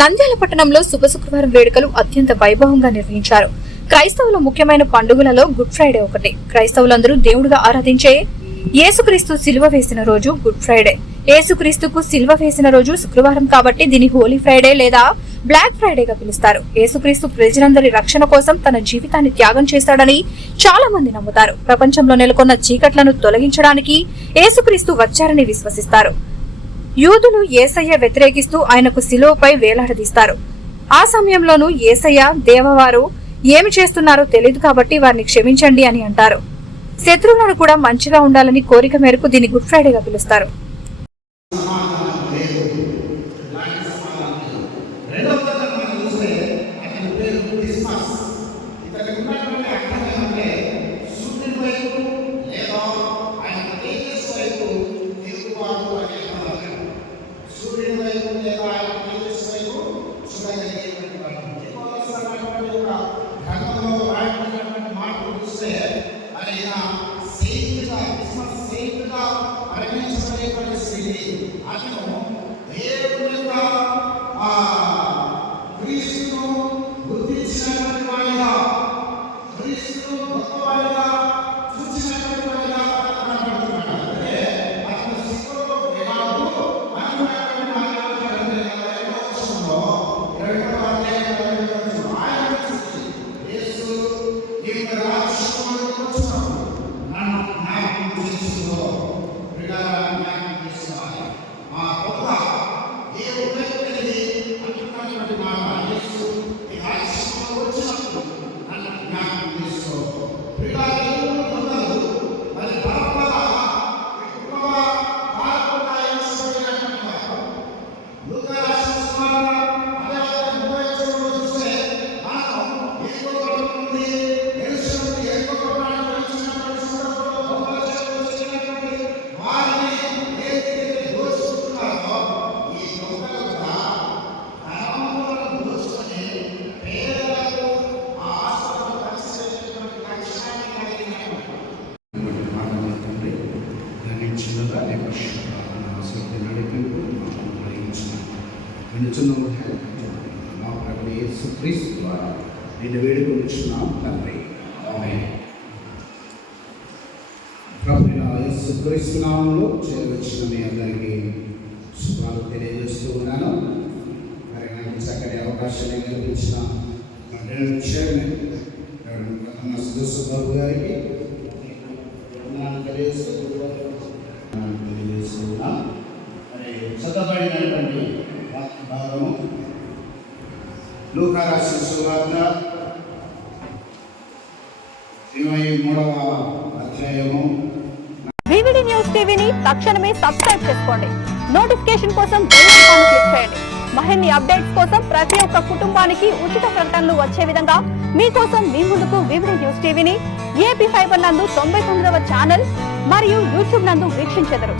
నంద్యాల పట్టణంలో శుక్రవారం వేడుకలు అత్యంత వైభవంగా నిర్వహించారు. క్రైస్తవుల ముఖ్యమైన పండుగలలో గుడ్ ఫ్రైడే ఒకటి. క్రైస్తవులందరూ దేవుడిగా ఆరాధించే యేసుక్రీస్తు సిలువ వేసిన రోజు గుడ్ ఫ్రైడే. యేసుక్రీస్తుకు సిలువ వేసిన రోజు శుక్రవారం కాబట్టి దీని హోలీ ఫ్రైడే లేదా బ్లాక్ ఫ్రైడేగా పిలుస్తారు. యేసుక్రీస్తు ప్రజలందరి రక్షణ కోసం తన జీవితాన్ని త్యాగం చేశాడని చాలా మంది నమ్ముతారు. ప్రపంచంలో నెలకొన్న చీకట్లను తొలగించడానికి యేసుక్రీస్తు వచ్చారని విశ్వసిస్తారు. యూదులు యేసయ్య వ్యతిరేకిస్తూ ఆయనకు శిలువపై వేలాడదీస్తారు. ఆ సమయంలోనూ యేసయ్య దేవవారు ఏమి చేస్తున్నారో తెలియదు కాబట్టి వారిని క్షమించండి అని అంటారు. శత్రువులను కూడా మంచిగా ఉండాలని కోరిక మేరకు దీన్ని గుడ్ ఫ్రైడేగా పిలుస్తారు. మా ప్రభువు యేసుక్రీస్తు ద్వారా నేను వేడుకొనుచున్నాం తండ్రి. ఆమేన్. ప్రభువైన యేసుక్రీస్తు నామములో చేరవచ్చిన మీ అందరికీ శుభాలు తెలియజేస్తూ ఉన్నాను. మరి నాకు చక్కటి అవకాశాన్ని కల్పించిన చైర్మన్ బాబు గారికి తెలియజేస్తున్నాం. మరి చదవబడినటువంటి భాగము లూకా రాసిన సువార్త 23వ అధ్యాయము. వివిడి న్యూస్ టీవీని తక్షణమే సబ్స్క్రైబ్ చేసుకోండి. నోటిఫికేషన్ కోసం బెల్ ఐకాన్ క్లిక్ చేయండి. మరిన్ని అప్డేట్స్ కోసం ప్రతి ఒక్క కుటుంబానికి ఉచిత ప్రకటనలు వచ్చే విధంగా మీకోసం మీ ముందుకు వివిడి న్యూస్ టీవీని ఏపీ ఫైబర్ నందు 99వ ఛానల్ మరియు యూట్యూబ్ నందు వీక్షించెదరు.